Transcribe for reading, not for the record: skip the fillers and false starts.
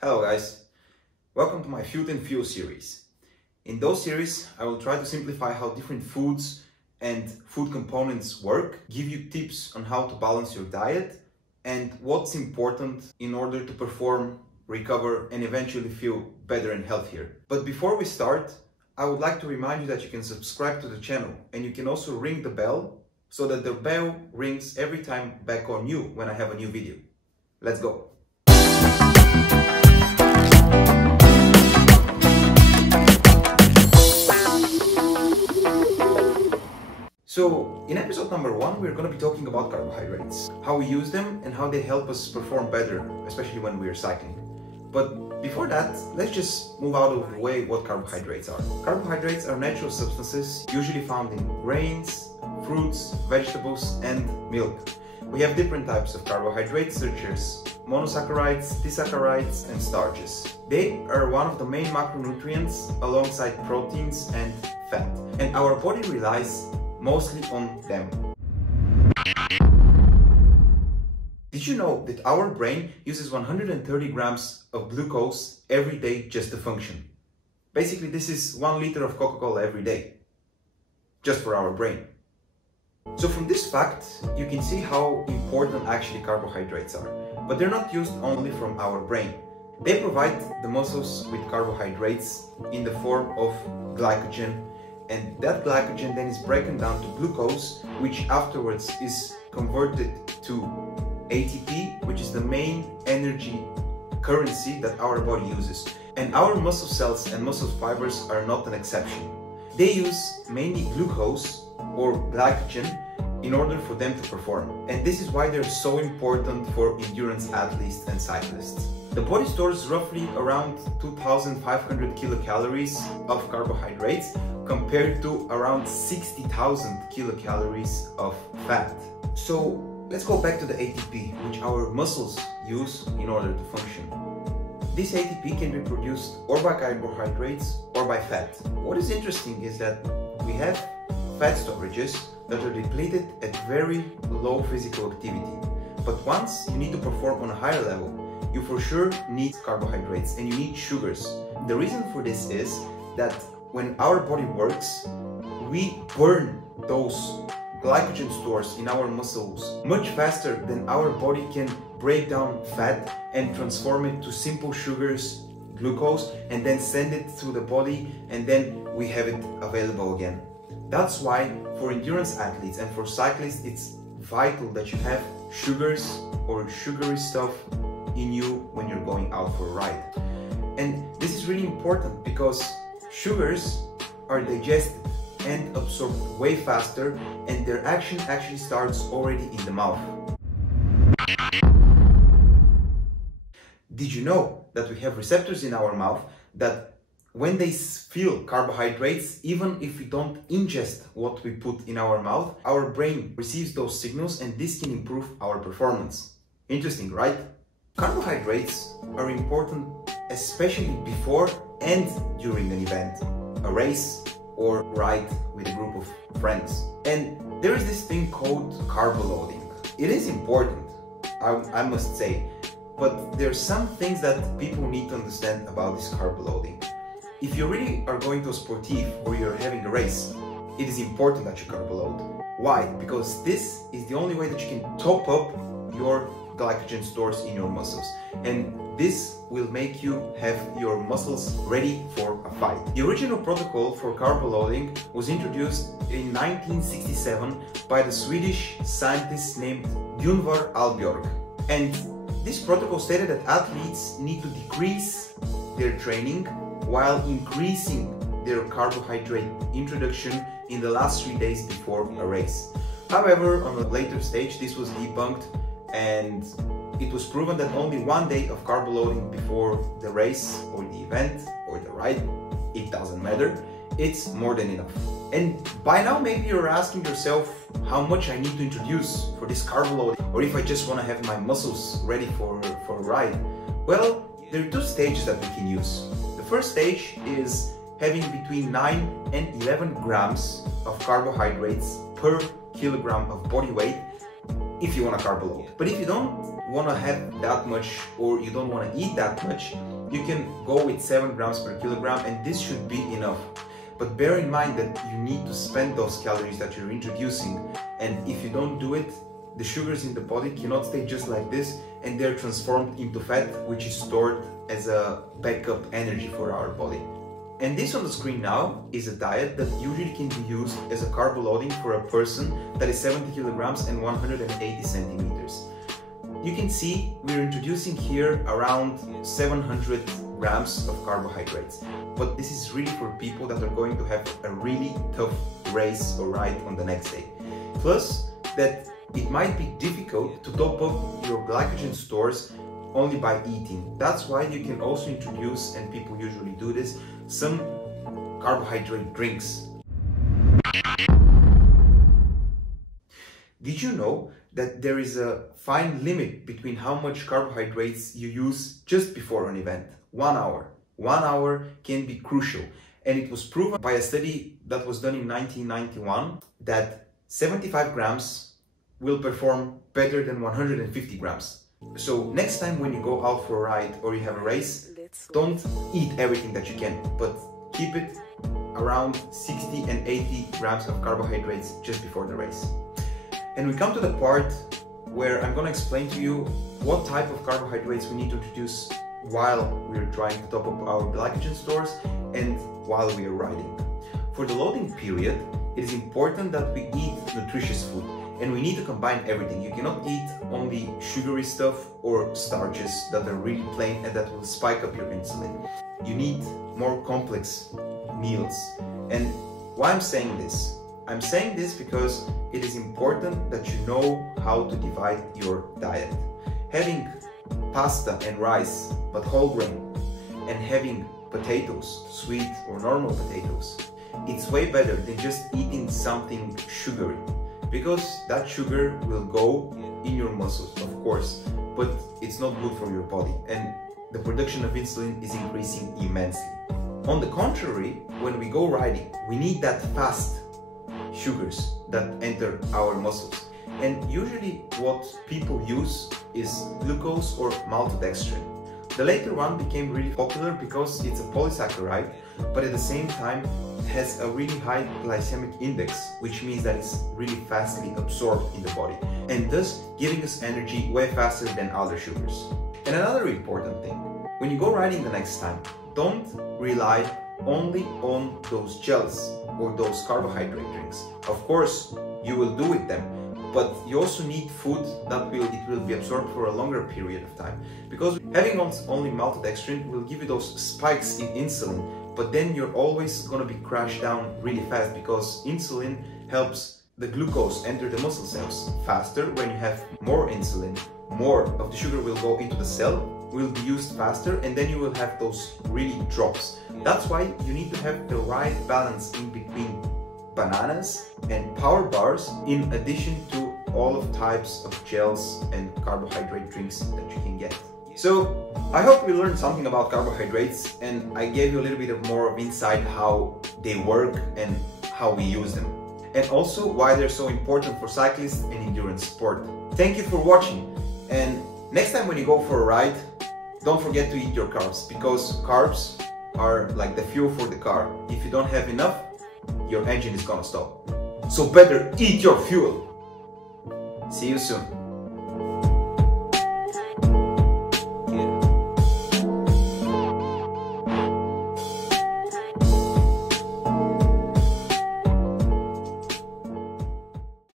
Hello guys, welcome to my Food and Fuel series. In those series, I will try to simplify how different foods and food components work, give you tips on how to balance your diet and what's important in order to perform, recover and eventually feel better and healthier. But before we start, I would like to remind you that you can subscribe to the channel and you can also ring the bell so that the bell rings every time back on you when I have a new video. Let's go! So, in episode number 1, we're going to be talking about carbohydrates, how we use them and how they help us perform better, especially when we're cycling. But before that, let's just move out of the way what carbohydrates are. Carbohydrates are natural substances usually found in grains, fruits, vegetables and milk. We have different types of carbohydrates such as monosaccharides, disaccharides and starches. They are one of the main macronutrients alongside proteins and fat, and our body relies mostly on them. Did you know that our brain uses 130 grams of glucose every day just to function? Basically, this is 1 liter of Coca-Cola every day, just for our brain. So from this fact, you can see how important actually carbohydrates are. But they're not used only from our brain. They provide the muscles with carbohydrates in the form of glycogen, and that glycogen then is broken down to glucose, which afterwards is converted to ATP, which is the main energy currency that our body uses. And our muscle cells and muscle fibers are not an exception. They use mainly glucose or glycogen in order for them to perform. And this is why they're so important for endurance athletes and cyclists. The body stores roughly around 2,500 kilocalories of carbohydrates compared to around 60,000 kilocalories of fat. So let's go back to the ATP, which our muscles use in order to function. This ATP can be produced or by carbohydrates or by fat. What is interesting is that we have fat storages that are depleted at very low physical activity. But once you need to perform on a higher level, you for sure need carbohydrates and you need sugars. The reason for this is that when our body works, we burn those glycogen stores in our muscles much faster than our body can break down fat and transform it to simple sugars, glucose, and then send it through the body, and then we have it available again. That's why for endurance athletes and for cyclists, it's vital that you have sugars or sugary stuff in you when you're going out for a ride. And this is really important because sugars are digested and absorbed way faster, and their action actually starts already in the mouth. Did you know that we have receptors in our mouth that when they feel carbohydrates, even if we don't ingest what we put in our mouth, our brain receives those signals and this can improve our performance. Interesting, right? Carbohydrates are important especially before and during an event, a race or ride with a group of friends. And there is this thing called carb loading. It is important, I must say, but there are some things that people need to understand about this carb loading. If you really are going to a sportive or you're having a race, it is important that you carb load. Why? Because this is the only way that you can top up your glycogen stores in your muscles, and this will make you have your muscles ready for a fight. The original protocol for carb loading was introduced in 1967 by the Swedish scientist named Gunvar Alborg, and this protocol stated that athletes need to decrease their training while increasing their carbohydrate introduction in the last 3 days before a race. However, on a later stage this was debunked, and it was proven that only 1 day of carb loading before the race or the event or the ride, it doesn't matter, it's more than enough. And by now maybe you're asking yourself how much I need to introduce for this carb load, or if I just want to have my muscles ready for a ride. Well, there are 2 stages that we can use. The first stage is having between 9 and 11 grams of carbohydrates per kilogram of body weight if you want to carb load. But if you don't want to have that much, or you don't want to eat that much, you can go with 7 grams per kilogram, and this should be enough. But bear in mind that you need to spend those calories that you're introducing, and if you don't do it, the sugars in the body cannot stay just like this, and they're transformed into fat, which is stored as a backup energy for our body. And this on the screen now is a diet that usually can be used as a carb loading for a person that is 70 kilograms and 180 centimeters. You can see we're introducing here around 700 grams of carbohydrates. But this is really for people that are going to have a really tough race or ride on the next day. Plus, that it might be difficult to top up your glycogen stores only by eating. That's why you can also introduce, and people usually do this, some carbohydrate drinks. Did you know that there is a fine limit between how much carbohydrates you use just before an event? 1 hour. 1 hour can be crucial. And it was proven by a study that was done in 1991 that 75 grams will perform better than 150 grams. So next time when you go out for a ride or you have a race, don't eat everything that you can, but keep it around 60 and 80 grams of carbohydrates just before the race. And we come to the part where I'm going to explain to you what type of carbohydrates we need to introduce while we're trying to top up our glycogen stores and while we are riding. For the loading period, it is important that we eat nutritious food, and we need to combine everything. You cannot eat only sugary stuff or starches that are really plain and that will spike up your insulin. You need more complex meals. And why I'm saying this? I'm saying this because it is important that you know how to divide your diet. Having pasta and rice, but whole grain, and having potatoes, sweet or normal potatoes, it's way better than just eating something sugary, because that sugar will go in your muscles, of course, but it's not good for your body, and the production of insulin is increasing immensely. On the contrary, when we go riding, we need that fast sugars that enter our muscles. And usually what people use is glucose or maltodextrin. The later one became really popular because it's a polysaccharide, but at the same time has a really high glycemic index, which means that it's really fastly absorbed in the body, and thus giving us energy way faster than other sugars. And another important thing, when you go riding the next time, don't rely only on those gels or those carbohydrate drinks. Of course, you will do with them, but you also need food that will be absorbed for a longer period of time, because having only maltodextrin will give you those spikes in insulin, but then you're always going to be crashed down really fast, because insulin helps the glucose enter the muscle cells faster. When you have more insulin, more of the sugar will go into the cell, will be used faster, and then you will have those really drops. That's why you need to have the right balance in between bananas and power bars, in addition to all of types of gels and carbohydrate drinks that you can get. So I hope you learned something about carbohydrates, and I gave you a little bit of more of insight how they work and how we use them, and also why they're so important for cyclists and endurance sport. Thank you for watching, and next time when you go for a ride, don't forget to eat your carbs, because carbs are like the fuel for the car. If you don't have enough, your engine is gonna stop. So better eat your fuel. See you soon.